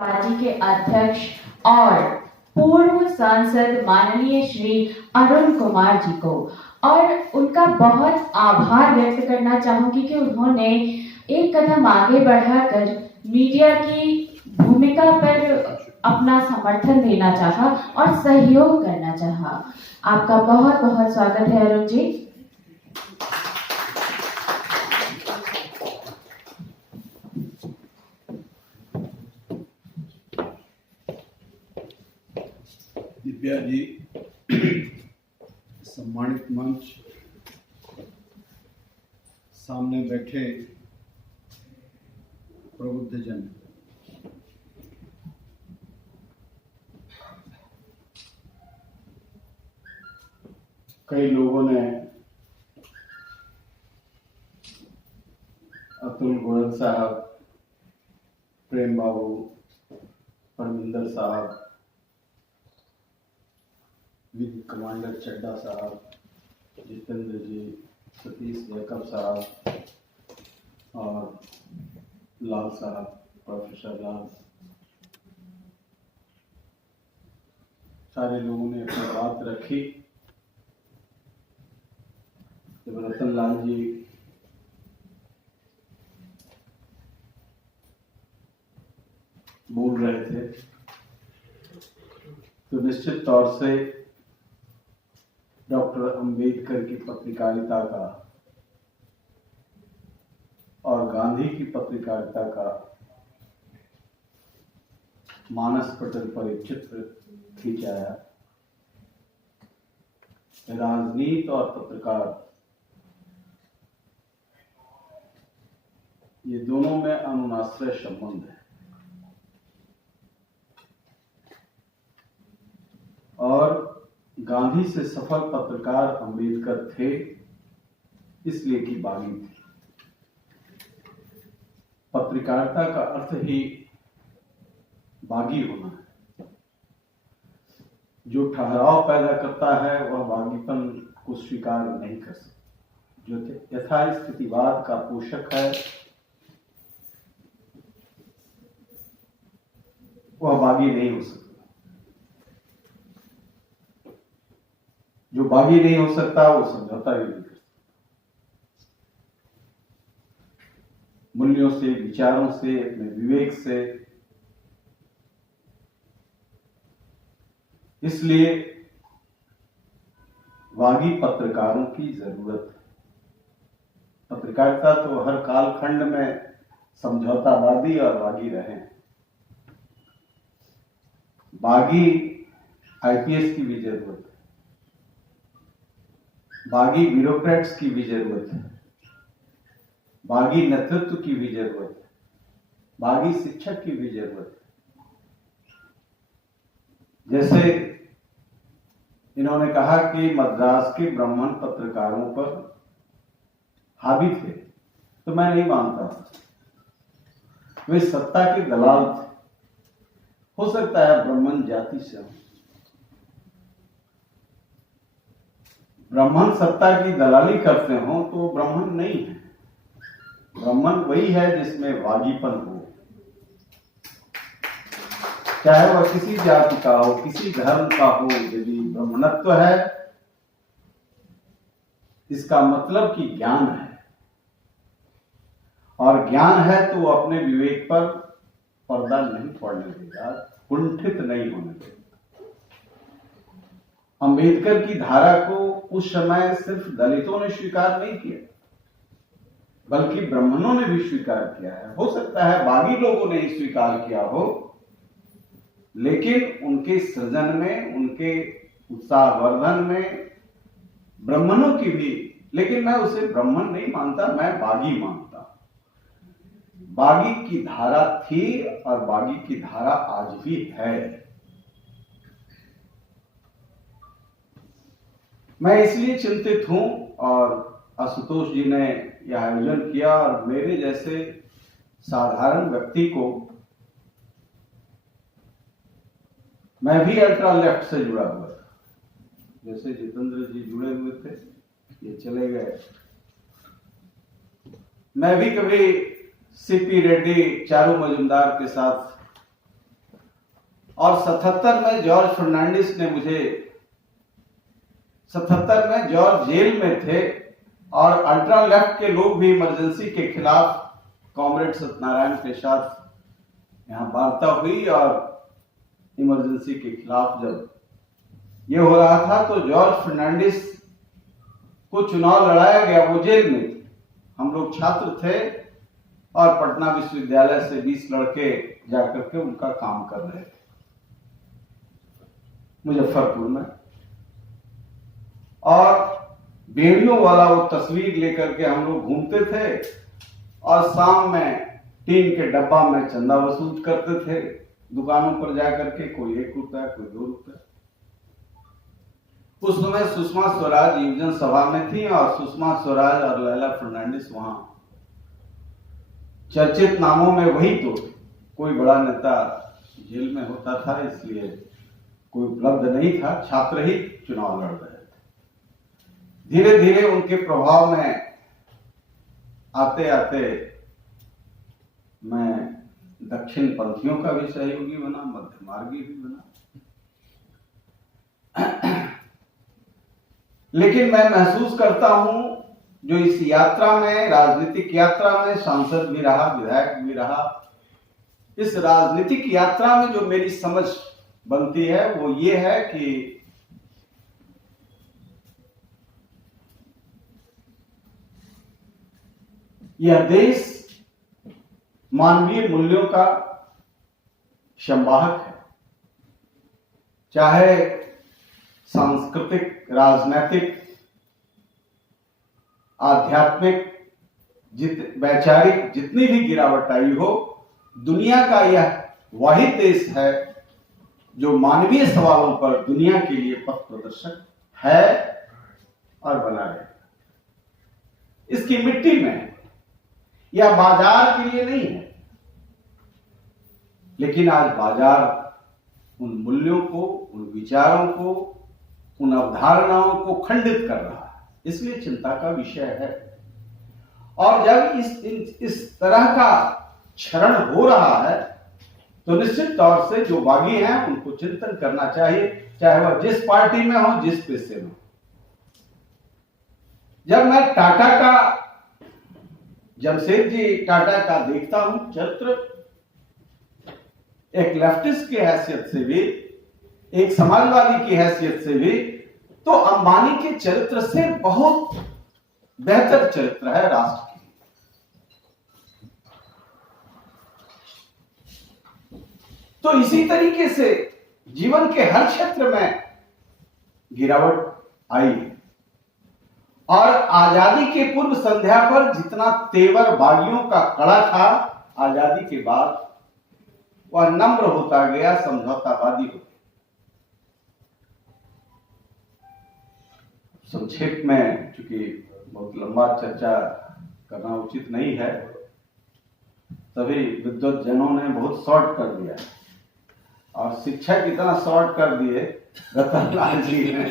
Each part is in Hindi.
पार्टी के अध्यक्ष और पूर्व सांसद माननीय श्री अरुण कुमार जी को और उनका बहुत आभार व्यक्त करना चाहूंगी कि उन्होंने एक कदम आगे बढ़ाकर मीडिया की भूमिका पर अपना समर्थन देना चाहा और सहयोग करना चाहा। आपका बहुत बहुत स्वागत है अरुण जी। दिव्या जी, सम्मानित मंच, सामने बैठे प्रबुद्धजन, कई लोगों ने अतुल गोयल साहब, प्रेम बाबू, परमिंदर साहब, विंग कमांडर चड्डा साहब, जितेंद्र जी, सतीश जैकब साहब और लाल साहब, प्रोफेसर लाल, सारे लोगों ने अपनी बात रखी। जब रतन लाल जी बोल रहे थे तो निश्चित तौर से डॉक्टर अंबेडकर की पत्रकारिता का और गांधी की पत्रकारिता का मानस पटल पर एक चित्र खींचाया। राजनीति और पत्रकार ये दोनों में अनुनाश्रय संबंध है और गांधी से सफल पत्रकार अंबेडकर थे, इसलिए कि बागी थे। पत्रकारिता का अर्थ ही बागी होना है। जो ठहराव पैदा करता है वह बागीपन को स्वीकार नहीं कर सकता। जो यथास्थितिवाद का पोषक है वह बागी नहीं हो सकता। जो बागी नहीं हो सकता वो समझौता भी नहीं कर सकता। मूल्यों से, विचारों से, अपने विवेक से। इसलिए बागी पत्रकारों की जरूरत है। पत्रकारिता तो हर कालखंड में समझौतावादी और बागी रहे हैं। बागी आईपीएस की भी जरूरत है, बागी ब्यूरोक्रेट्स की भी जरूरत है, बागी नेतृत्व की भी जरूरत है, बागी शिक्षक की भी जरूरत है। जैसे इन्होंने कहा कि मद्रास के ब्राह्मण पत्रकारों पर हावी थे, तो मैं नहीं मानता। वे सत्ता के दलाल थे। हो सकता है ब्राह्मण जाति से हो। ब्राह्मण सत्ता की दलाली करते हो तो ब्राह्मण नहीं है। ब्राह्मण वही है जिसमें बागीपन हो, चाहे वह किसी जाति का हो, किसी धर्म का हो। यदि ब्राह्मणत्व है इसका मतलब कि ज्ञान है, और ज्ञान है तो वो अपने विवेक पर पर्दा नहीं पड़ने देगा, कुंठित नहीं होने देगा। अंबेडकर की धारा को उस समय सिर्फ दलितों ने स्वीकार नहीं किया, बल्कि ब्राह्मणों ने भी स्वीकार किया है। हो सकता है बागी लोगों ने ही स्वीकार किया हो, लेकिन उनके सृजन में, उनके उत्साहवर्धन में ब्राह्मणों की भी, लेकिन मैं उसे ब्राह्मण नहीं मानता, मैं बागी मानता। बागी की धारा थी और बागी की धारा आज भी है। मैं इसलिए चिंतित हूं और आशुतोष जी ने यह आयोजन किया और मेरे जैसे साधारण व्यक्ति को, मैं भी अल्ट्रा लेफ्ट से जुड़ा हुआ था। जैसे जितेंद्र जी जुड़े हुए थे, ये चले गए। मैं भी कभी सीपी रेड्डी, चारू मजुमदार के साथ और 77 में जॉर्ज फर्नांडिस ने मुझे 77 में जॉर्ज जेल में थे और अल्ट्रा लेफ्ट के लोग भी इमरजेंसी के खिलाफ कॉमरेड सत्यनारायण के साथ यहाँ वार्ता हुई और इमरजेंसी के खिलाफ जब ये हो रहा था तो जॉर्ज फर्नांडिस को चुनाव लड़ाया गया, वो जेल में थे। हम लोग छात्र थे और पटना विश्वविद्यालय से 20 लड़के जाकर के उनका काम कर रहे थे मुजफ्फरपुर में, और बेड़ियों वाला वो तस्वीर लेकर के हम लोग घूमते थे और शाम में टीन के डब्बा में चंदा वसूल करते थे दुकानों पर जाकर के, कोई 1 रुपया कोई 2 रुपया। उस समय सुषमा स्वराज युवजन सभा में थी और सुषमा स्वराज और लैला फर्नांडिस वहां चर्चित नामों में वही तो, कोई बड़ा नेता जेल में होता था इसलिए कोई उपलब्ध नहीं था, छात्र ही चुनाव लड़ रहे थे। धीरे धीरे उनके प्रभाव में आते आते मैं दक्षिण पंथियों का भी सहयोगी बना, मध्य मार्गी भी बना। लेकिन मैं महसूस करता हूं जो इस यात्रा में, राजनीतिक यात्रा में सांसद भी रहा, विधायक भी रहा, इस राजनीतिक यात्रा में जो मेरी समझ बनती है वो ये है कि यह देश मानवीय मूल्यों का संवाहक है, चाहे सांस्कृतिक, राजनैतिक, आध्यात्मिक, वैचारिक जितनी भी गिरावट आई हो, दुनिया का यह वाहिद देश है जो मानवीय सवालों पर दुनिया के लिए पथ प्रदर्शक है और बना रहेगा। इसकी मिट्टी में या बाजार के लिए नहीं है, लेकिन आज बाजार उन मूल्यों को, उन विचारों को, उन अवधारणाओं को खंडित कर रहा है, इसलिए चिंता का विषय है। और जब इस तरह का क्षरण हो रहा है तो निश्चित तौर से जो बागी हैं उनको चिंतन करना चाहिए, चाहे वह जिस पार्टी में हो, जिस पेशे में हो। जब मैं टाटा का, जमशेदजी टाटा का देखता हूं चरित्र, एक लेफ्टिस्ट की हैसियत से भी, एक समाजवादी की हैसियत से भी, तो अंबानी के चरित्र से बहुत बेहतर चरित्र है राष्ट्र की। तो इसी तरीके से जीवन के हर क्षेत्र में गिरावट आई है और आजादी के पूर्व संध्या पर जितना तेवर बागियों का कड़ा था, आजादी के बाद वह नम्र होता गया, समझौतावादी हो गया। संक्षेप में, चूंकि बहुत लंबा चर्चा करना उचित नहीं है, सभी विद्वत जनों ने बहुत शॉर्ट कर दिया और शिक्षक इतना शॉर्ट कर दिए रतन लाल जी ने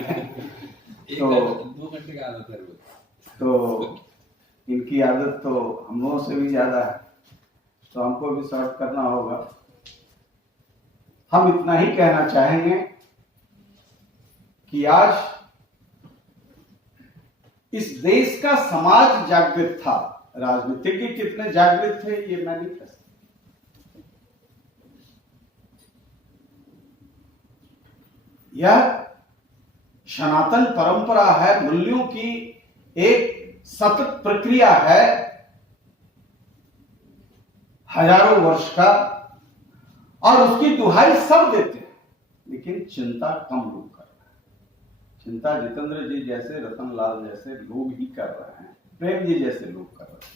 तो 2 घंटे का आदत है, तो इनकी आदत तो हम लोगों से भी ज्यादा है, तो हमको भी शॉर्ट करना होगा। हम इतना ही कहना चाहेंगे कि आज इस देश का समाज जागृत था, राजनीतिज्ञ कितने जागृत थे ये मैं नहीं कह सकता। यह सनातन परंपरा है, मूल्यों की एक सतत प्रक्रिया है, हजारों वर्ष का, और उसकी दुहाई सब देते हैं, लेकिन चिंता कम लोग कर रहे हैं। चिंता जितेंद्र जी जैसे, रतन लाल जैसे लोग ही कर रहे हैं, प्रेम जी जैसे लोग कर रहे हैं।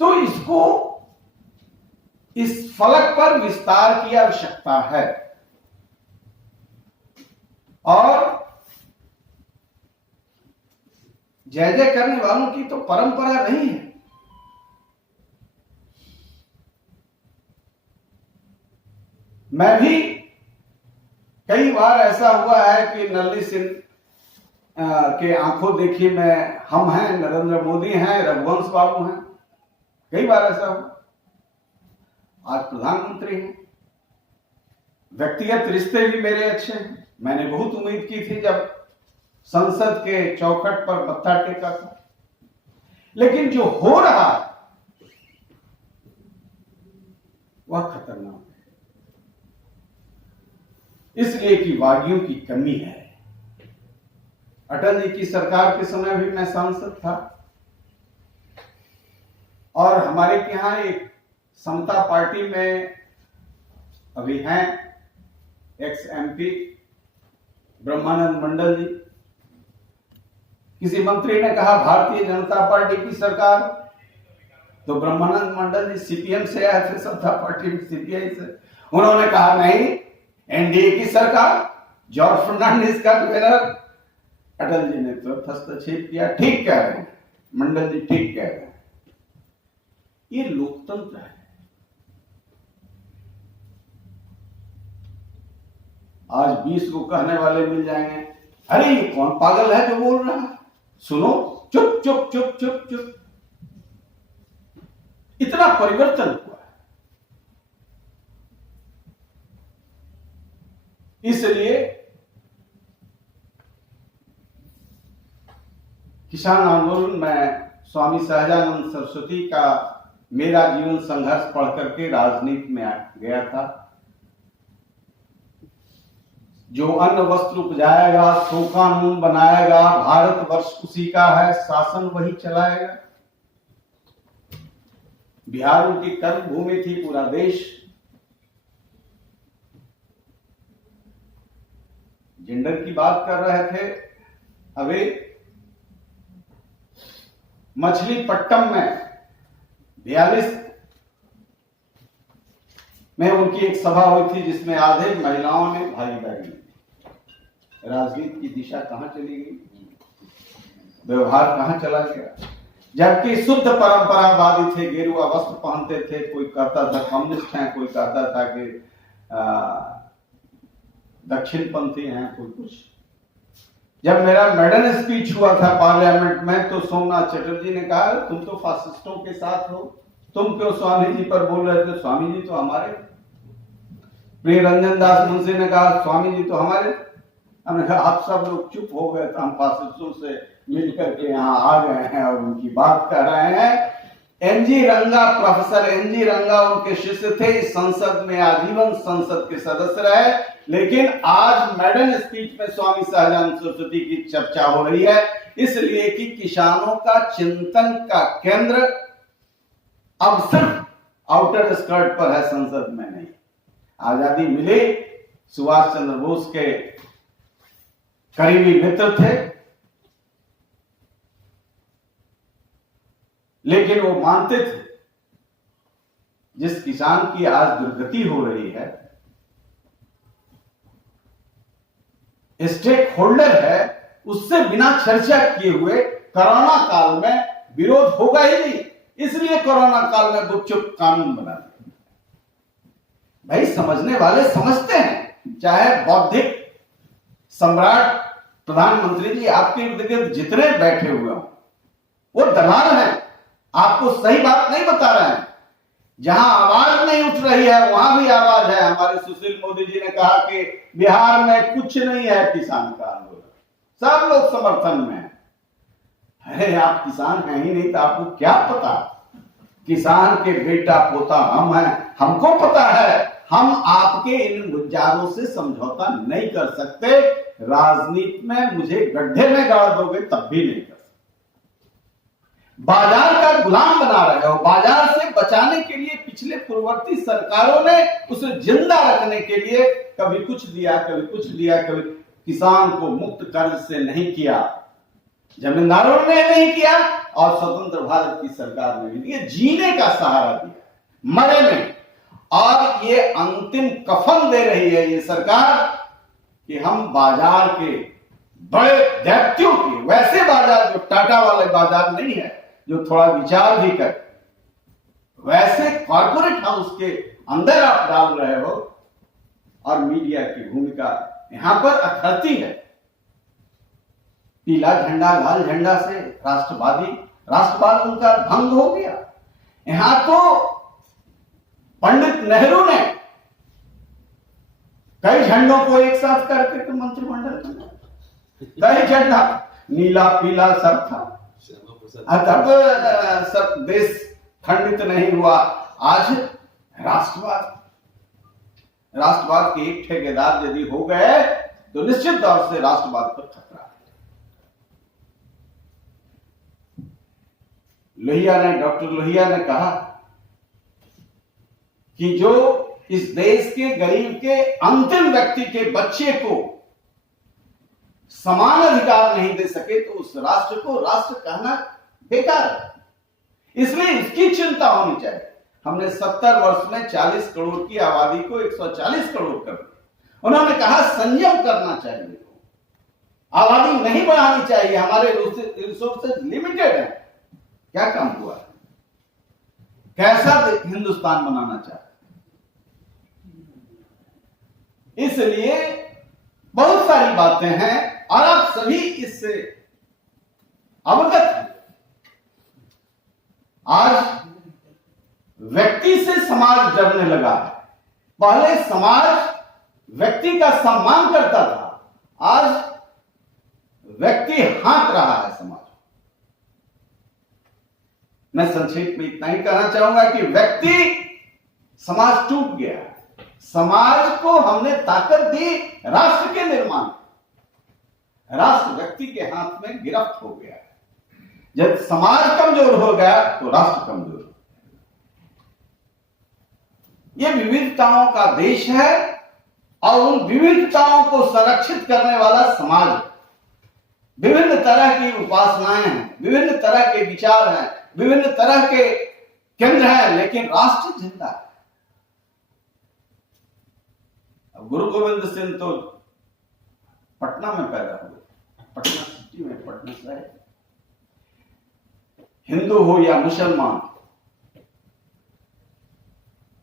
तो इसको, इस फलक पर विस्तार की आवश्यकता है और जय जय करने वालों की तो परंपरा नहीं है। मैं भी कई बार ऐसा हुआ है कि नल्ली सिंह के आंखों देखी में हम हैं, नरेंद्र मोदी हैं, रघुवंश बाबू हैं, कई बार ऐसा हुआ। आज प्रधानमंत्री हैं, व्यक्तिगत रिश्ते भी मेरे अच्छे हैं। मैंने बहुत उम्मीद की थी जब संसद के चौखट पर मत्था टेका था, लेकिन जो हो रहा वह खतरनाक है, इसलिए कि वादियों की कमी है। अटल जी की सरकार के समय भी मैं सांसद था और हमारे यहां एक समता पार्टी में अभी हैं एक्स एमपी ब्रह्मानंद मंडल जी। किसी मंत्री ने कहा भारतीय जनता पार्टी की सरकार, तो ब्रह्मानंद मंडल जी सीपीएम से आए थे, समता पार्टी में सीपीआई से। उन्होंने कहा नहीं, एनडीए की सरकार, जॉर्ज फर्नांडिस का गवर्नर। अटल जी ने तो हस्तक्षेप किया, ठीक कह रहे हैं मंडल जी, ठीक कह रहे हैं। ये लोकतंत्र है। आज 20 को कहने वाले मिल जाएंगे, अरे ये कौन पागल है जो बोल रहा है, सुनो, चुप चुप चुप चुप चुप। इतना परिवर्तन हुआ है। इसलिए किसान आंदोलन में स्वामी सहजानंद सरस्वती का मेरा जीवन संघर्ष पढ़ करके राजनीति में गया था। जो अन्न वस्त्र उपजाएगा, सो कानून बनाएगा, भारतवर्ष उसी का है, शासन वही चलाएगा। बिहार उनकी कर्म भूमि थी, पूरा देश। जेंडर की बात कर रहे थे, अभी मछलीपट्टम में 42 में उनकी एक सभा हुई थी जिसमें आधे महिलाओं ने भागीदारी की। राजनीति की दिशा कहां चली गई, व्यवहार कहां चला गया। जबकि शुद्ध परंपरावादी थे, गेरुआ वस्त्र पहनते थे, कोई कहता था कम्युनिस्ट हैं, कोई कहता था कि दक्षिणपंथी हैं, कोई कुछ। जब मेरा मेडन स्पीच हुआ था पार्लियामेंट में, तो सोमनाथ चटर्जी ने कहा तुम तो फासिस्टों के साथ हो, तुम क्यों स्वामी जी पर बोल रहे थे, स्वामी जी तो हमारे। प्रिय रंजन दास मुंशी ने कहा स्वामी जी तो हमारे। हमने कहा आप सब लोग चुप हो गए, तो हम फासिस्टों से मिलकर के यहाँ आ गए हैं और उनकी बात कर रहे हैं। एनजी रंगा, प्रोफेसर एनजी रंगा उनके शिष्य थे, इस संसद में आजीवन संसद के सदस्य रहे। लेकिन आज मेडन स्पीच में स्वामी सहजानंद सरस्वती की चर्चा हो रही है, इसलिए कि किसानों का चिंतन का केंद्र अब सिर्फ आउटर स्कर्ट पर है, संसद में नहीं। आजादी मिली, सुभाष चंद्र बोस के करीबी मित्र थे, लेकिन वो मानते थे जिस किसान की आज दुर्गति हो रही है, स्टेक होल्डर है, उससे बिना चर्चा किए हुए कोरोना काल में विरोध होगा ही नहीं। इसलिए कोरोना काल में गुपचुप कानून बना दिया। भाई समझने वाले समझते हैं, चाहे बौद्धिक सम्राट प्रधानमंत्री जी आपके इर्द गिर्द जितने बैठे हुए हो वो दलाल हैं, आपको सही बात नहीं बता रहे हैं। जहां आवाज नहीं उठ रही है वहां भी आवाज है। हमारे सुशील मोदी जी ने कहा कि बिहार में कुछ नहीं है किसान का आंदोलन, सब लोग समर्थन में है। अरे आप किसान हैं ही नहीं तो आपको क्या पता, किसान के बेटा पोता हम हैं, हमको पता है। हम आपके इन विचारों से समझौता नहीं कर सकते। राजनीति में मुझे गड्ढे में गाड़ दोगे तब भी नहीं कर सकते। बाजार का गुलाम बना रहे हो। बाजार से बचाने के लिए पिछले पूर्ववर्ती सरकारों ने उसे जिंदा रखने के लिए कभी कुछ दिया, कभी कुछ दिया, कभी किसान को मुक्त कर्ज से नहीं किया, जमींदारों ने नहीं किया और स्वतंत्र भारत की सरकार ने भी दिया, जीने का सहारा दिया, मरे नहीं। और ये अंतिम कफन दे रही है ये सरकार कि हम बाजार के बड़े दैत्यों के, वैसे बाजार जो टाटा वाले बाजार नहीं है, जो थोड़ा विचार भी कर, वैसे कॉर्पोरेट हाउस के अंदर आप डाल रहे हो। और मीडिया की भूमिका यहां पर अखरती है। पीला झंडा लाल झंडा से राष्ट्रवाद उनका भंग हो गया। यहां तो पंडित नेहरू ने कई झंडों को एक साथ करके तो मंत्रिमंडल बना, कई झंडा नीला पीला सब था, तब सब देश खंडित नहीं हुआ। आज राष्ट्रवाद के एक ठेकेदार यदि हो गए तो निश्चित तौर से राष्ट्रवाद पर खतरा है। डॉक्टर लोहिया ने कहा कि जो इस देश के गरीब के अंतिम व्यक्ति के बच्चे को समान अधिकार नहीं दे सके तो उस राष्ट्र को राष्ट्र कहना बेकार है। इसलिए इसकी चिंता होनी चाहिए। हमने 70 वर्ष में 40 करोड़ की आबादी को 140 करोड़ कर दिया। उन्होंने कहा संयम करना चाहिए, आबादी नहीं बढ़ानी चाहिए, हमारे रिसोर्सेज लिमिटेड है। क्या काम हुआ है? कैसा हिंदुस्तान बनाना चाहते? इसलिए बहुत सारी बातें हैं और आप सभी इससे अवगत हैं। आज व्यक्ति से समाज डरने लगा है। पहले समाज व्यक्ति का सम्मान करता था, आज व्यक्ति हाँक रहा है समाज। मैं संक्षेप में इतना ही कहना चाहूंगा कि व्यक्ति समाज टूट गया है। समाज को हमने ताकत दी राष्ट्र के निर्माण, राष्ट्र व्यक्ति के हाथ में गिरफ्त हो गया है। जब समाज कमजोर हो गया तो राष्ट्र कमजोर। यह विविधताओं का देश है और उन विविधताओं को संरक्षित करने वाला समाज है। विभिन्न तरह की उपासनाएं हैं, विभिन्न तरह के विचार हैं, विभिन्न तरह के केंद्र हैं, लेकिन राष्ट्र जिंदा है। अब गुरु गोविंद सिंह तो पटना में पैदा हुए, पटना सिटी में, पटना शहर। हिंदू हो या मुसलमान,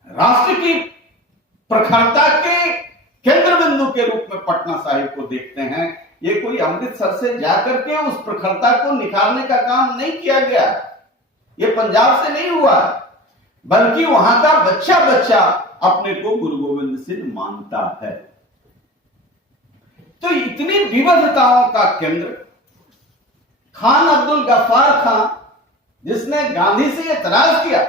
राष्ट्र की प्रखरता के केंद्र बिंदु के रूप में पटना साहिब को देखते हैं। ये कोई अमृतसर से जाकर के उस प्रखरता को निखारने का काम नहीं किया गया, ये पंजाब से नहीं हुआ, बल्कि वहां का बच्चा बच्चा अपने को गुरु गोविंद सिंह मानता है। तो इतनी विविधताओं का केंद्र खान अब्दुल गफ्फार खान, जिसने गांधी से एतराज किया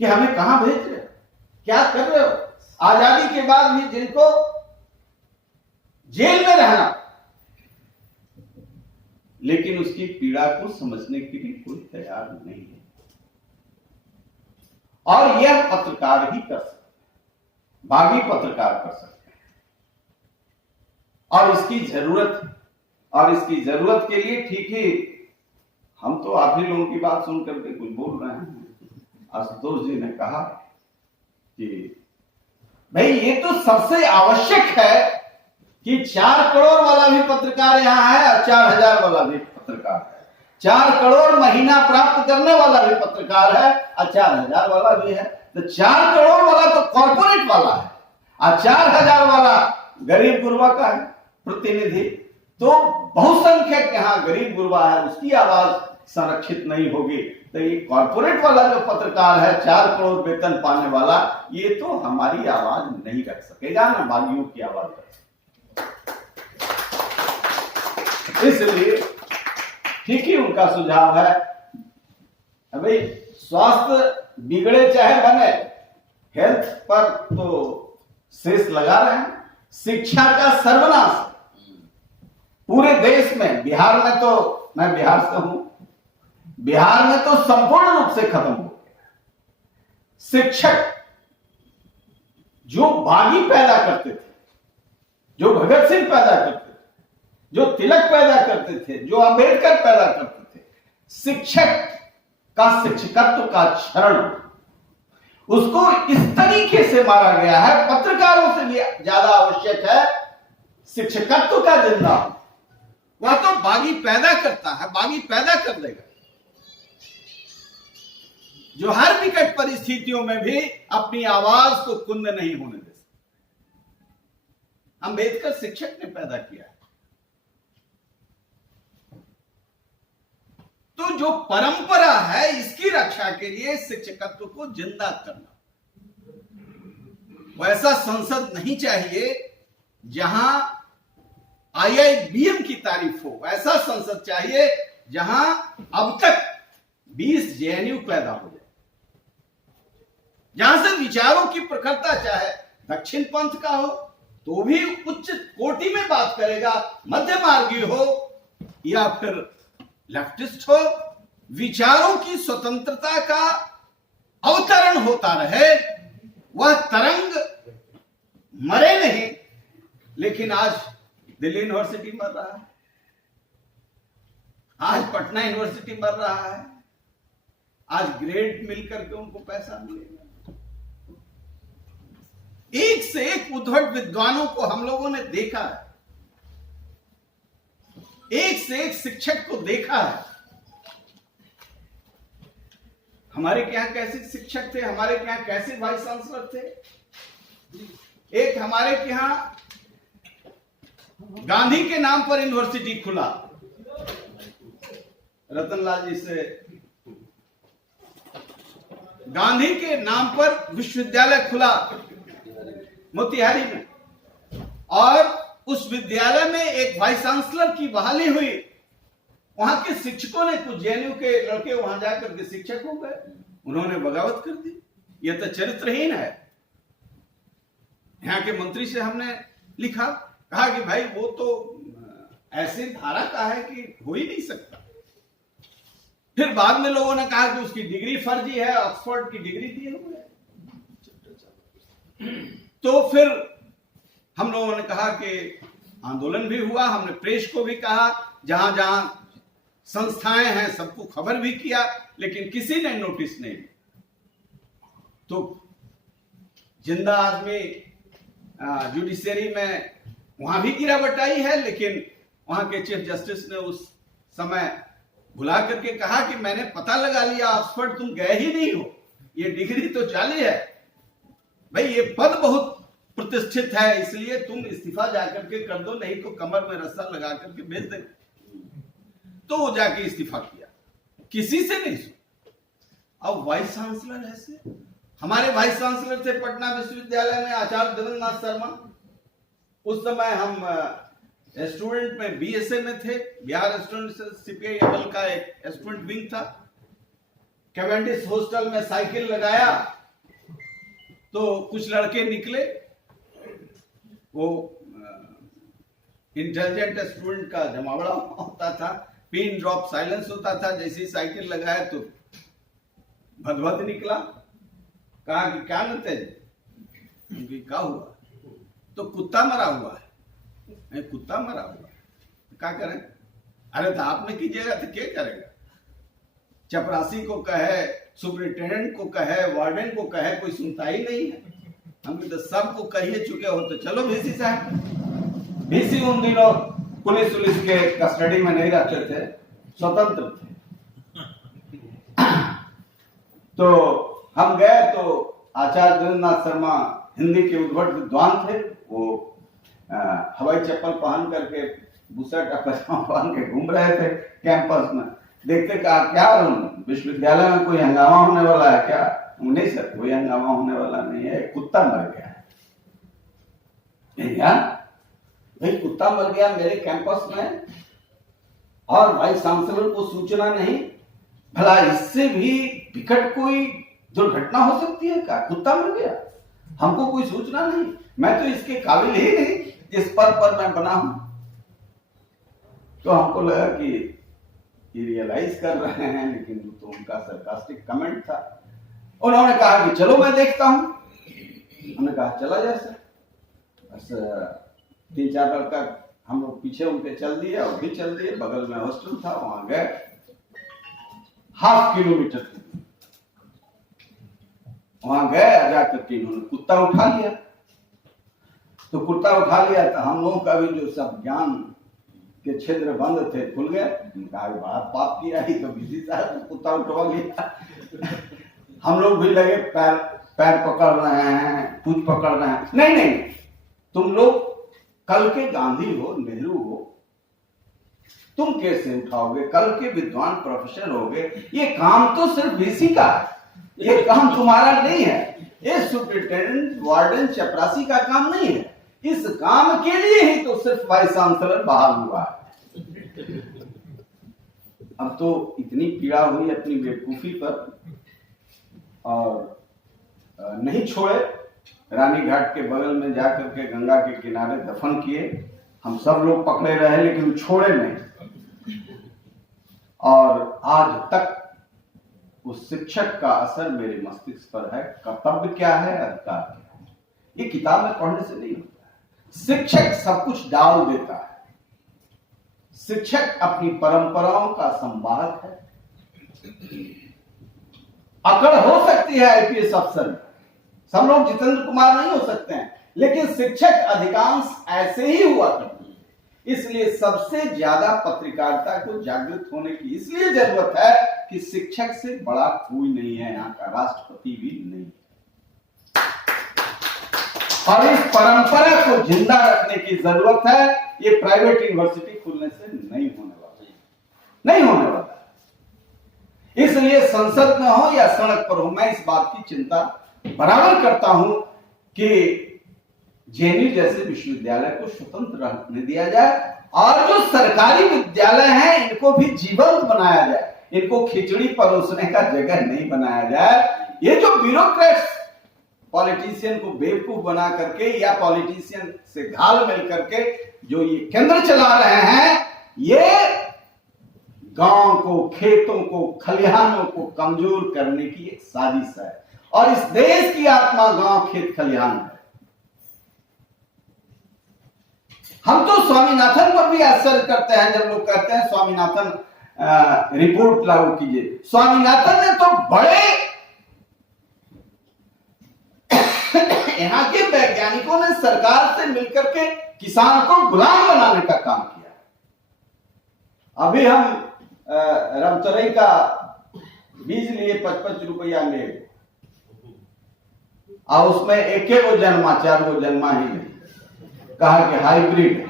कि हमें कहां भेज रहे हो, क्या कर रहे हो, आजादी के बाद भी जिनको जेल में रहना, लेकिन उसकी पीड़ा को समझने के लिए कोई तैयार नहीं है। और यह पत्रकार ही कर सकते हैं, बागी पत्रकार कर सकते हैं। और इसकी जरूरत के लिए ठीक ही हम तो आप ही लोगों की बात सुन करके कुछ बोल रहे हैं। आशुतोष जी ने कहा कि भाई ये तो सबसे आवश्यक है कि 4 करोड़ वाला भी पत्रकार यहां है और 4000 वाला भी पत्रकार है, 4 करोड़ महीना प्राप्त करने वाला भी पत्रकार है और 4000 वाला भी है। तो 4 करोड़ वाला तो कॉर्पोरेट वाला है और 4000 वाला गरीब गुरबा का है प्रतिनिधि। तो बहुसंख्यक यहाँ गरीब गुरबा है, उसकी आवाज संरक्षित नहीं होगी। तो ये कॉर्पोरेट वाला जो पत्रकार है, 4 करोड़ वेतन पाने वाला, ये तो हमारी आवाज नहीं रख सकेगा, ना बागियों की आवाज रख सकेगा। इसलिए ठीक ही उनका सुझाव है, भाई स्वास्थ्य बिगड़े चाहे बने, हेल्थ पर तो शेष लगा रहे हैं। शिक्षा का सर्वनाश पूरे देश में, बिहार में तो, मैं बिहार से हूं, बिहार में तो संपूर्ण रूप से खत्म हो गया। शिक्षक जो बागी पैदा करते थे, जो भगत सिंह पैदा करते थे, जो तिलक पैदा करते थे, जो अंबेडकर पैदा करते थे, शिक्षक का शिक्षकत्व का क्षरण उसको इस तरीके से मारा गया है। पत्रकारों से भी ज्यादा आवश्यक है शिक्षकत्व का जिंदा। वह तो बागी पैदा करता है, बागी पैदा कर देगा, जो हर विकट परिस्थितियों में भी अपनी आवाज को कुंद नहीं होने दे सकते। अंबेडकर शिक्षक ने पैदा किया। तो जो परंपरा है, इसकी रक्षा के लिए शिक्षकत्व को जिंदा करना, वैसा संसद नहीं चाहिए जहां IIBM की तारीफ हो। ऐसा संसद चाहिए जहां अब तक 20 JNU पैदा हो जाए, जहां से विचारों की प्रखरता, चाहे दक्षिण पंथ का हो तो भी उच्च कोटि में बात करेगा, मध्य मार्गी हो या फिर लेफ्टिस्ट हो, विचारों की स्वतंत्रता का अवतरण होता रहे। वह तरंग मरे नहीं। लेकिन आज दिल्ली यूनिवर्सिटी मर रहा है, आज पटना यूनिवर्सिटी मर रहा है, आज ग्रेड मिलकर के उनको पैसा मिलेगा। एक से एक उद्भट विद्वानों को हम लोगों ने देखा है, एक से एक शिक्षक को देखा है। हमारे क्या कैसे शिक्षक थे, हमारे क्या कैसे वाइस चांसलर थे। एक हमारे यहां गांधी के नाम पर यूनिवर्सिटी खुला, रतनलाल जी से गांधी के नाम पर विश्वविद्यालय खुला मोतिहारी में, और उस विद्यालय में एक वाइस चांसलर की बहाली हुई। वहां के शिक्षकों ने, कुछ JNU के लड़के वहां जाकर के शिक्षक हो गए, उन्होंने बगावत कर दी। यह तो चरित्रहीन है। यहाँ के मंत्री से हमने लिखा, कहा कि भाई वो तो ऐसी धारा का है कि हो ही नहीं सकता। फिर बाद में लोगों ने कहा कि उसकी डिग्री फर्जी है, ऑक्सफोर्ड की डिग्री दिए हुए। तो फिर हम लोगों ने कहा कि आंदोलन भी हुआ, हमने प्रेस को भी कहा, जहां जहां संस्थाएं हैं सबको खबर भी किया, लेकिन किसी ने नोटिस नहीं। तो जिंदा आदमी जुडिशरी में वहां भी गिरावट आई है, लेकिन वहां के चीफ जस्टिस ने उस समय बुला करके कहा कि मैंने पता लगा लिया, ऑक्सफोर्ड तुम गए ही नहीं हो, ये डिग्री तो जाली है भाई, ये पद बहुत प्रतिष्ठित है, इसलिए तुम इस्तीफा जाकर के कर दो, नहीं तो कमर में रस्सा लगा करके भेज दे। तो वो जाके इस्तीफा किया, किसी से नहीं सुना। अब वाइस चांसलर ऐसे, हमारे वाइस चांसलर थे पटना विश्वविद्यालय में आचार्य देवेंद्रनाथ शर्मा। उस समय हम स्टूडेंट में BSA में थे, बिहार स्टूडेंट CPI का एक स्टूडेंट विंग था। कैवेंडिश हॉस्टल में साइकिल लगाया तो कुछ लड़के निकले, वो इंटेलिजेंट स्टूडेंट का जमावड़ा होता था, पिन ड्रॉप साइलेंस होता था। जैसे ही साइकिल लगाया तो भदभद निकला। कहा कि क्या नते क्या हुआ? तो कुत्ता मरा हुआ है। कुत्ता मरा हुआ है, क्या करें? अरे तो आपने कीजिएगा तो क्या करेगा? चपरासी को कहे, सुपरिटेंडेंट को कहे, वार्डन को कहे, कोई सुनता ही नहीं है। हम तो सबको कहिए चुके हो, तो चलो VC साहब। VC उन दिनों पुलिस के कस्टडी में नहीं रहते थे, स्वतंत्र थे। तो हम गए तो आचार्य देवेंद्रनाथ शर्मा हिंदी के उद्भट विद्वान थे। वो हवाई चप्पल पहन करके, बुशर्ट का पजामा पहन के घूम रहे थे कैंपस में। देखते कहा क्या विश्वविद्यालय में कोई हंगामा होने वाला है क्या? नहीं सर, कोई हंगामा होने वाला नहीं है, कुत्ता मर गया है। भाई कुत्ता मर गया मेरे कैंपस में और वाइस चांसलर को सूचना नहीं? भला इससे भी विकट कोई दुर्घटना हो सकती है क्या? कुत्ता मर गया, हमको कोई सूचना नहीं, मैं तो इसके काबिल ही नहीं जिस पद पर मैं बना हूं। तो हमको लगा कि ये रियलाइज कर रहे हैं, लेकिन तो उनका सरकास्टिक कमेंट था। उन्होंने कहा कि चलो मैं देखता हूं। हमने कहा चला जा सर। बस 3-4 लड़का हम लोग पीछे उनके चल दिए और भी चल दिए। बगल में हॉस्टल था, वहां गए। ½ किलोमीटर वहां गए, जाकर के इन्होंने कुत्ता उठा लिया। तो कुत्ता उठा लिया तो हम लोगों का भी जो सब ज्ञान के क्षेत्र बंद थे खुल गए। कहा बड़ा पाप किया ही, तो VC साहब तो कुत्ता उठवा लिया। हम लोग भी लगे पैर पकड़ रहे हैं, पूछ पकड़ रहे हैं। नहीं, तुम लोग कल के गांधी हो, नेहरू हो, तुम कैसे उठाओगे? कल के विद्वान प्रोफेसर होगे। ये काम तो सिर्फ VC का है, ये काम तुम्हारा नहीं है। ये सुपरिटेंडेंट वार्डन चपरासी का काम नहीं है। इस काम के लिए ही तो सिर्फ वाइस चांसलर बहाल हुआ है। अब तो इतनी पीड़ा हुई अपनी बेवकूफी पर और नहीं छोड़े। रानी घाट के बगल में जाकर के गंगा के किनारे दफन किए। हम सब लोग पकड़े रहे लेकिन छोड़े नहीं। और आज तक उस शिक्षक का असर मेरे मस्तिष्क पर है। कर्तव्य क्या है, अधिकार क्या है, ये किताब में पढ़ने से नहीं होता है। शिक्षक सब कुछ डाल देता है। शिक्षक अपनी परंपराओं का संवाहक है। अकड़ हो सकती है आईपीएस अफसर में, सब लोग जितेंद्र कुमार नहीं हो सकते हैं, लेकिन शिक्षक अधिकांश ऐसे ही हुआ करते हैं। इसलिए सबसे ज्यादा पत्रकारिता को जागृत होने की इसलिए जरूरत है कि शिक्षक से बड़ा कोई नहीं है, यहाँ का राष्ट्रपति भी नहीं। और इस परंपरा को जिंदा रखने की जरूरत है। ये प्राइवेट यूनिवर्सिटी खुलने से नहीं होने वाला। इसलिए संसद में हो या सड़क पर हो, मैं इस बात की चिंता बराबर करता हूं कि जेएनयू जैसे विश्वविद्यालय को स्वतंत्र रहने दिया जाए और जो सरकारी विद्यालय हैं इनको भी जीवंत बनाया जाए। इनको खिचड़ी परोसने का जगह नहीं बनाया जाए। ये जो ब्यूरोक्रेट्स पॉलिटिशियन को बेवकूफ बना करके या पॉलिटिशियन से घाल मिल करके जो ये केंद्र चला रहे हैं, ये गांव को, खेतों को, खलिहानों को कमजोर करने की एक साजिश है। और इस देश की आत्मा गांव, खेत, खलिहान है। हम तो स्वामीनाथन पर भी आश्चर्य करते हैं जब लोग कहते हैं स्वामीनाथन रिपोर्ट लागू कीजिए। स्वामीनाथन ने तो बड़े यहाँ के वैज्ञानिकों ने सरकार से मिलकर के किसान को गुलाम बनाने का काम किया। अभी हम रामचरई का बीज लिए 55 रुपया ले, और उसमें एक गो जन्मा, 4 गो जन्मा ही नहीं, कहा कि हाइब्रिड।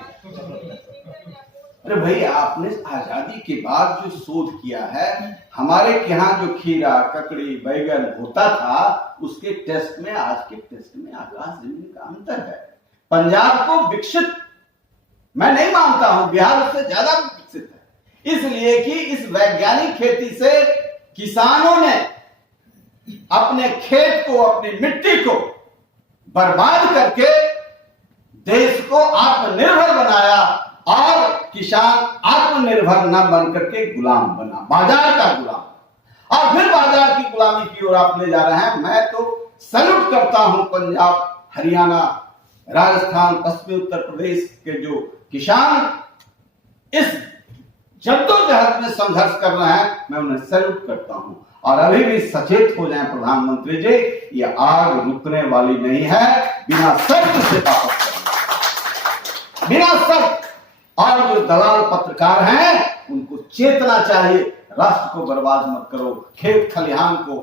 अरे भाई, आपने आजादी के बाद जो शोध किया है, हमारे यहाँ जो खीरा, ककड़ी, बैगन होता था, उसके टेस्ट में आज के टेस्ट में आकाश जमीन का अंतर है। पंजाब को विकसित मैं नहीं मानता हूं, बिहार उससे ज्यादा विकसित है। इसलिए कि इस वैज्ञानिक खेती से किसानों ने अपने खेत को, अपनी मिट्टी को बर्बाद करके देश को आत्मनिर्भर बनाया और किसान आत्मनिर्भर न बन करके गुलाम बना, बाजार का गुलाम। और फिर बाजार की गुलामी की ओर आप ले जा रहे हैं। मैं तो सैल्यूट करता हूं पंजाब, हरियाणा, राजस्थान, पश्चिमी उत्तर प्रदेश के जो किसान इस जद्दोजहद में संघर्ष कर रहे हैं, मैं उन्हें सैल्यूट करता हूं। और अभी भी सचेत हो जाएं प्रधानमंत्री जी, ये आग रुकने वाली नहीं है। बिना शर्त से वापस करना, बिना शर्त। और जो दलाल पत्रकार हैं उनको चेतना चाहिए, राष्ट्र को बर्बाद मत करो, खेत खलिहान को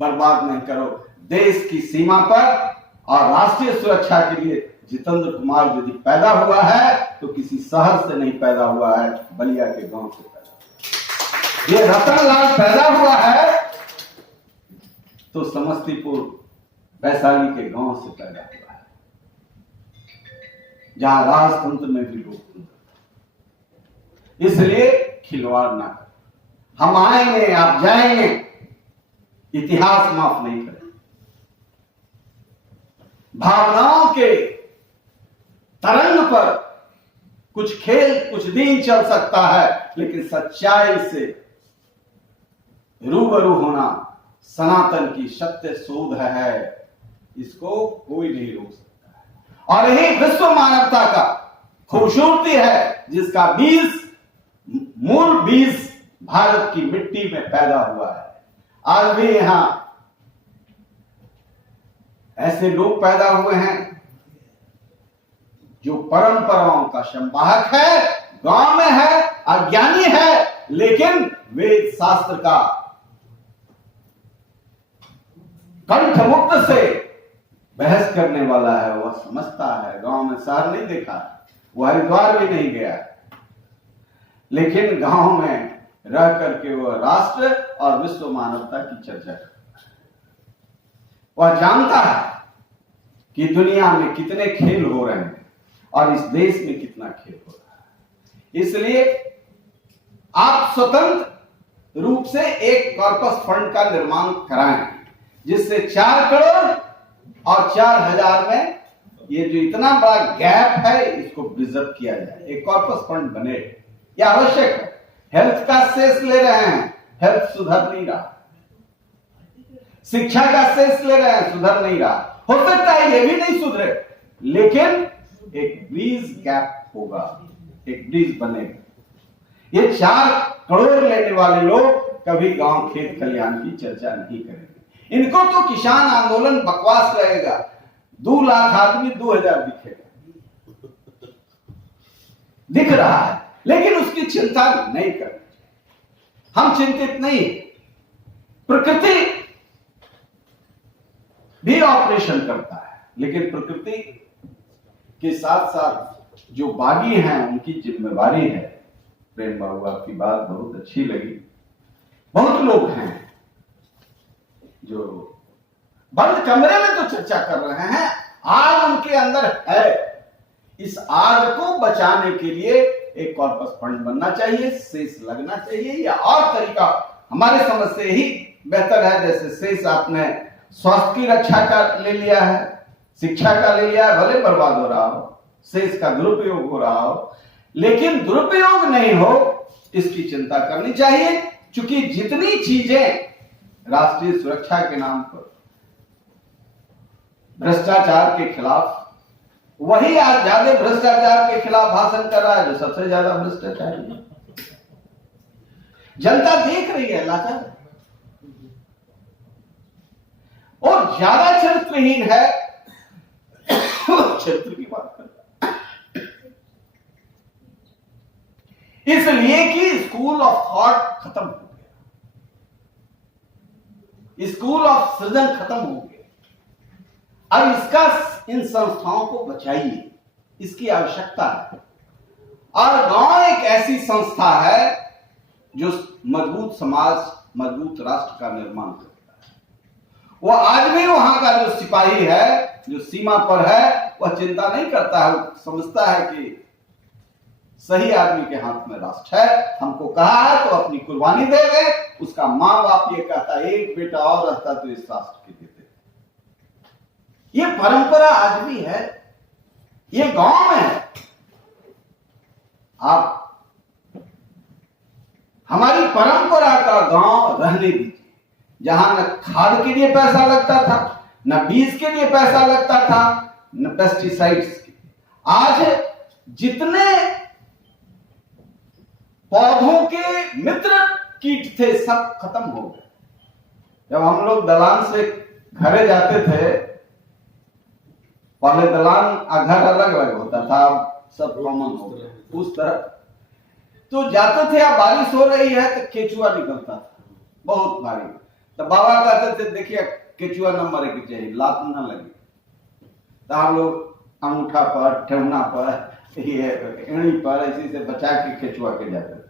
बर्बाद नहीं करो। देश की सीमा पर और राष्ट्रीय सुरक्षा के लिए जितेंद्र कुमार यदि पैदा हुआ है तो किसी शहर से नहीं पैदा हुआ है, बलिया के गांव से पैदा। ये रतनलाल पैदा हुआ है तो समस्तीपुर, वैशाली के गांव से पैदा हुआ है, जहां राजतंत्र में भी लोग। इसलिए खिलवाड़ ना करें। हम आएंगे, आप जाएंगे, इतिहास माफ नहीं करें। भावनाओं के तरंग पर कुछ खेल कुछ दिन चल सकता है, लेकिन सच्चाई से रूबरू होना सनातन की सत्य शोध है, इसको कोई नहीं रोक सकता है। और यही विश्व मानवता का खूबसूरती है, जिसका बीज, मूल बीज भारत की मिट्टी में पैदा हुआ है। आज भी यहां ऐसे लोग पैदा हुए हैं जो परंपराओं का संवाहक है, गांव में है, अज्ञानी है, लेकिन वेद शास्त्र का कंठमुक्त से बहस करने वाला है। वह समझता है, गांव में शहर नहीं देखा, वो हरिद्वार भी नहीं गया, लेकिन गांव में रह करके वह राष्ट्र और विश्व मानवता की चर्चा करता है। वह जानता है कि दुनिया में कितने खेल हो रहे हैं और इस देश में कितना खेल हो रहा है। इसलिए आप स्वतंत्र रूप से एक कॉर्पस फंड का निर्माण कराएं, जिससे 4 करोड़ और 4,000 में ये जो इतना बड़ा गैप है इसको प्रिजर्व किया जाए। एक कॉर्पस फंड बने, यह आवश्यक है। हेल्थ का सेस ले रहे हैं, हेल्थ सुधर नहीं रहा। शिक्षा का सेस ले रहे हैं, सुधर नहीं रहा। हो सकता है ये भी नहीं सुधरे, लेकिन एक ब्रिज गैप होगा, एक ब्रिज बनेगा। ये 4 करोड़ लेने वाले लोग कभी गांव खेत खलिहान की चर्चा नहीं करेंगे। इनको तो किसान आंदोलन बकवास रहेगा। 2 लाख आदमी 2,000 दिखेगा, दिख रहा है, लेकिन उसकी चिंता नहीं करनी चाहिए। हम चिंतित नहीं। प्रकृति भी ऑपरेशन करता है, लेकिन प्रकृति के साथ साथ जो बागी हैं उनकी जिम्मेवारी है। प्रेम बाबू, आपकी बात बहुत अच्छी लगी। बहुत लोग हैं जो बंद कमरे में तो चर्चा कर रहे हैं, आग उनके अंदर है। इस आग को बचाने के लिए एक कॉर्पस फंड बनना चाहिए, शेष लगना चाहिए, या और तरीका हमारे समझ से ही बेहतर है। जैसे शेष आपने स्वास्थ्य की रक्षा का ले लिया है, शिक्षा का ले लिया है, भले बर्बाद हो रहा हो, शेष का दुरुपयोग हो रहा हो, लेकिन दुरुपयोग नहीं हो इसकी चिंता करनी चाहिए। क्योंकि जितनी चीजें राष्ट्रीय सुरक्षा के नाम पर भ्रष्टाचार के खिलाफ, वही आज ज्यादा भ्रष्टाचार के खिलाफ भाषण कर रहा है जो सबसे ज्यादा भ्रष्टाचारी है। जनता देख रही है, लाचार और ज्यादा चरित्रहीन है। चरित्र की बात कर, इसलिए कि स्कूल ऑफ थॉट खत्म हो गया, स्कूल ऑफ सृजन खत्म हो गया। अब इसका इन संस्थाओं को बचाइए, इसकी आवश्यकता है। और गांव एक ऐसी संस्था है जो मजबूत समाज, मजबूत राष्ट्र का निर्माण करता है। वो आज भी वहां का जो सिपाही है, जो सीमा पर है, वह चिंता नहीं करता है। समझता है कि सही आदमी के हाथ में राष्ट्र है, हमको कहा है तो अपनी कुर्बानी दे दे। उसका मां बाप ये कहता है एक बेटा और रहता तो इस राष्ट्र के देते। ये परंपरा आज भी है, ये गांव में है। आप हमारी परंपरा का गांव रहने दीजिए, जहां न खाद के लिए पैसा लगता था, न बीज के लिए पैसा लगता था, न पेस्टिसाइड्स के। आज जितने पौधों के मित्र कीट थे सब खत्म हो गए। जब हम लोग दलान से घरे जाते थे, पहले दलान घर अलग अलग होता था, सब कॉमन हो गया उस तरह। तो जाते थे, अब बारिश हो रही है तो केचुआ निकलता था बहुत भारी। तो बाबा कहते थे देखिए केचुआ न मरे के चाहिए, लात न लगे। तो हम लोग अंगूठा पर, ठेहुना पर, ये एड़ी पर इसी से बचा के केचुआ के जाते थे।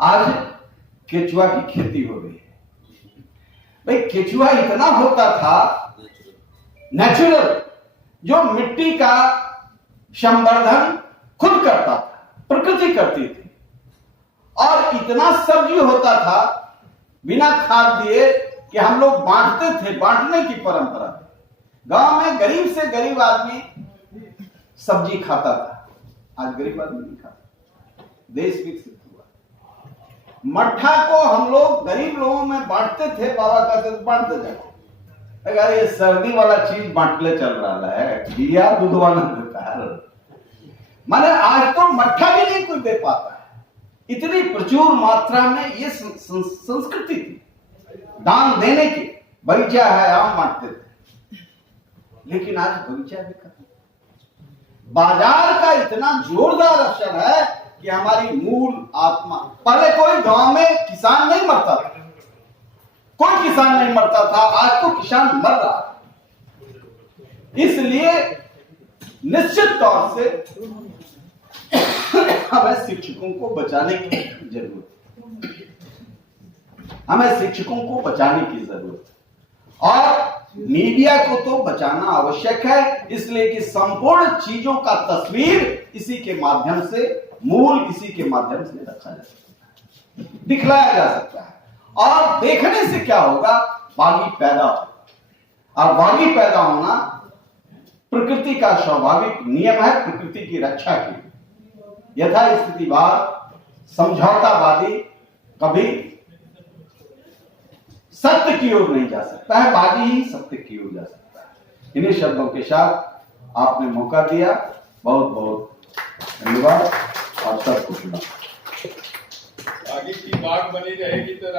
आज केचुआ की खेती हो रही है। भाई केचुआ इतना होता था नेचुरल, जो मिट्टी का संवर्धन खुद करता था, प्रकृति करती थी। और इतना सब्जी होता था बिना खाद दिए कि हम लोग बांटते थे, बांटने की परंपरा थी। गांव में गरीब से गरीब आदमी सब्जी खाता था, आज गरीब आदमी नहीं खाता। देश विकसित हुआ। मट्ठा को हम लोग गरीब लोगों में बांटते थे, बाबा कहते थे बांटते जाते। अगर ये सर्दी वाला चीज बांटले चल रहा है, दिया दूध वाला देता है। माने आज तो मट्ठा भी नहीं कोई दे पाता है। इतनी प्रचुर मात्रा में ये संस्कृति थी दान देने की। बगीचा है, आम बांटते थे, लेकिन आज बगीचा भी खत्म। बाजार का इतना जोरदार असर है कि हमारी मूल आत्मा। पहले कोई गांव में किसान नहीं मरता था, कोई किसान नहीं मरता था, आज तो किसान मर रहा है। इसलिए निश्चित तौर से हमें शिक्षकों को बचाने की जरूरत है। हमें शिक्षकों को बचाने की जरूरत है। और मीडिया को तो बचाना आवश्यक है, इसलिए कि संपूर्ण चीजों का तस्वीर इसी के माध्यम से, मूल इसी के माध्यम से रखा जा सकता है, दिखलाया जा सकता है। और देखने से क्या होगा, बागी पैदा होगा। और बागी पैदा होना प्रकृति का स्वाभाविक नियम है, प्रकृति की रक्षा की। यथास्थितिवाद, समझौतावादी कभी सत्य की ओर नहीं जा सकता है, बागी ही सत्य की ओर जा सकता है। इन्हीं शब्दों के साथ आपने मौका दिया, बहुत बहुत धन्यवाद और सबको सुना। आगे की बात बनी रहेगी तो